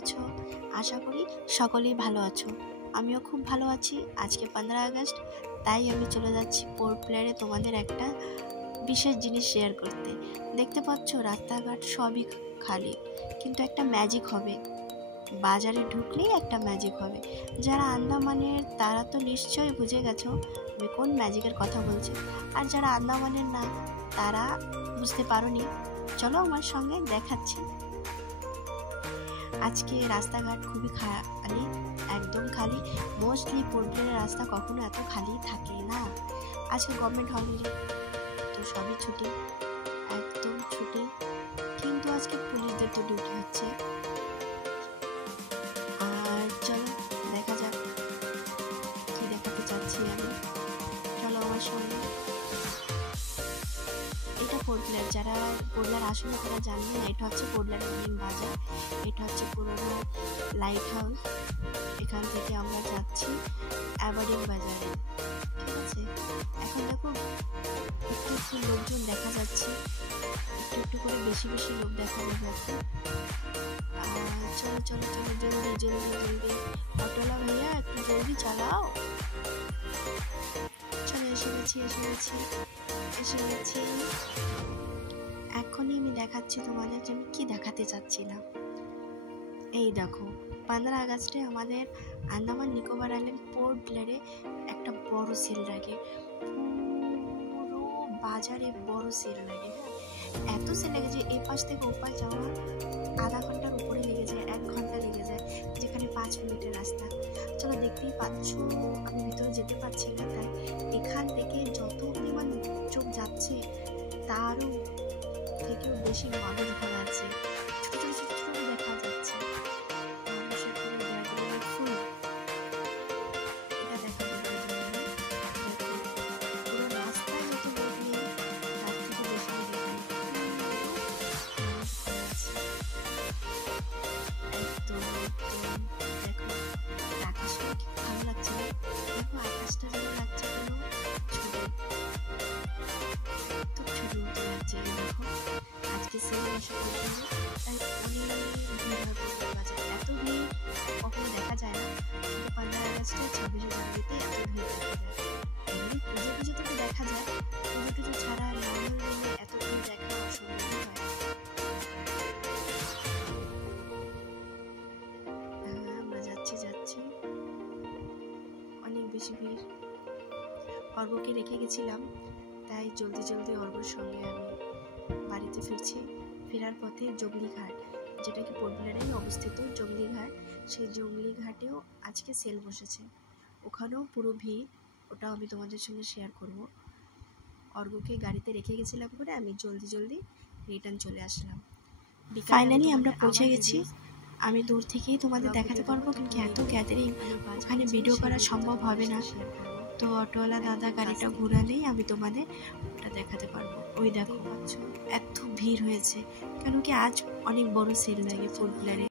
আছো? আশা করি সকলেই ভালো আছো। আমিও খুব ভালো আছি। আজকে 15 আগস্ট, তাই আমি চলে যাচ্ছি পোর্ট ব্লেয়ারে তোমাদের একটা বিশেষ জিনিস শেয়ার করতে। দেখতে পাচ্ছ রাস্তাঘাট সবই খালি, কিন্তু একটা ম্যাজিক হবে। বাজারে ঢুকলেই একটা ম্যাজিক হবে। যারা আন্দামানের তারা তো নিশ্চয়ই বুঝে গেছো আমি কোন ম্যাজিকের কথা বলছি, আর যারা আন্দামানের না তারা বুঝতে পারোনি, চলো আমার সঙ্গে দেখাচ্ছি। আজকে রাস্তাঘাট খুবই খালি, একদম খালি। মোস্টলি পোর্ট ব্লেয়ারের রাস্তা কখনো এত খালি থাকে না। আজকে গভর্নমেন্ট হলিডে, তো সবই ছুটি, একদম ছুটি। কিন্তু আজকে পুলিশদের তো ডিউটি হচ্ছে। আর চলো দেখা যাক কি দেখাতে চাচ্ছি আমি, চলো আমার সঙ্গে। এটা পোর্ট ব্লেয়ার, যারা পোর্ট ব্লেয়ার আসলে তারা জানেন না, এটা হচ্ছে পোর্ট ব্লেয়ারের মেইন বাজার। এটা হচ্ছে পুরোনো লাইট হাউস। এখান থেকে আমরা যাচ্ছি অ্যাবারডিন বাজারে, ঠিক আছে। এখন দেখো একটু একটু লোকজন দেখা যাচ্ছে, একটু একটু করে বেশি বেশি লোক দেখা যাচ্ছে। চলো চলো চলো, জলদি জলদি জলদি, অটোলা ভাইয়া একটু জলদি চালাও। চলো এসে গেছি এসে গেছি এসে গেছি। এখনই আমি দেখাচ্ছি তোমাদের যে আমি কি দেখাতে চাচ্ছিলাম। এই দেখো 15 আগস্টে আমাদের আন্দামান নিকোবর আইল্যান্ড পোর্ট ব্লেয়ারে একটা বড় সেল লাগে, পুরো বাজারে বড় সেল লাগে। হ্যাঁ, এত সেল লাগে যে এই পাশ থেকে ও পাশ যাওয়া আধা ঘন্টার উপরে লেগে যায়, 1 ঘন্টা লেগে যায়, যেখানে 5 মিনিটের রাস্তা। চলো দেখতেই পাচ্ছ আমি ভিতরে যেতে পারছি না, তাই এখান থেকে যত পরিমাণ চোখ যাচ্ছে তারও থেকেও বেশি মানুষ ভরা আছে। ছোট ছোট ছোট ছোট দেখা যাচ্ছে মানুষের পুরো ব্যাকগ্রাউন্ডে ফুল। এটা দেখা যাবে পুরো রাস্তায় যত লোক নেই তার থেকে বেশি লোক এখানে মানুষ ভরা আছে। একদম একদম দেখো আকাশটা কি ভালো লাগছে না? দেখো আকাশটা যেন লাগছে কোনো ছবি, খুব ছবি উঠে যাচ্ছে। দেখো আজকে সেল বসে পড়বে, তাই অনেক ভিড় হয় পুরো বাজারে। এত ভিড় কখনো দেখা যায় না, কিন্তু 15 আগস্টে 26শে জানুয়ারিতে এত ভিড় দেখা যায়। এমনি পুজো পুজো তো দেখা যায়, পুজো টুজো ছাড়া নর্মাল দিনে এত ভিড় দেখা অসম্ভবই হয়। আমরা যাচ্ছি যাচ্ছি, অনেক বেশি ভিড়। অর্ঘ্যকে রেখে গেছিলাম, তাই জলদি জলদি অর্ঘ্যর সঙ্গে আমি বাড়িতে ফিরছি। ফেরার পথে জঙ্গলি ঘাট, যেটা কি পোর্ট ব্লেয়ারেই অবস্থিত, জঙ্গলি ঘাট, সেই জঙ্গলি ঘাটেও আজকে সেল বসেছে, ওখানেও পুরো ভিড়। ওটাও আমি তোমাদের সঙ্গে শেয়ার করব। অর্ঘ্যকে গাড়িতে রেখে গেছিলাম করে আমি জলদি জলদি রিটার্ন চলে আসলাম। ফাইনালি আমরা পৌঁছে গেছি। আমি দূর থেকেই তোমাদের দেখাতে পারবো, কিন্তু এত গ্যাদারিং ওখানে ভিডিও করা সম্ভব হবে না, তো অটোওয়ালা দাদা গাড়িটা ঘোরালেই আমি তোমাদের ওটা দেখাতে পারবো। ওই দেখো এত ভিড় হয়েছে, কেন কি আজ অনেক বড় সেল লাগে পোর্ট ব্লেয়ারে।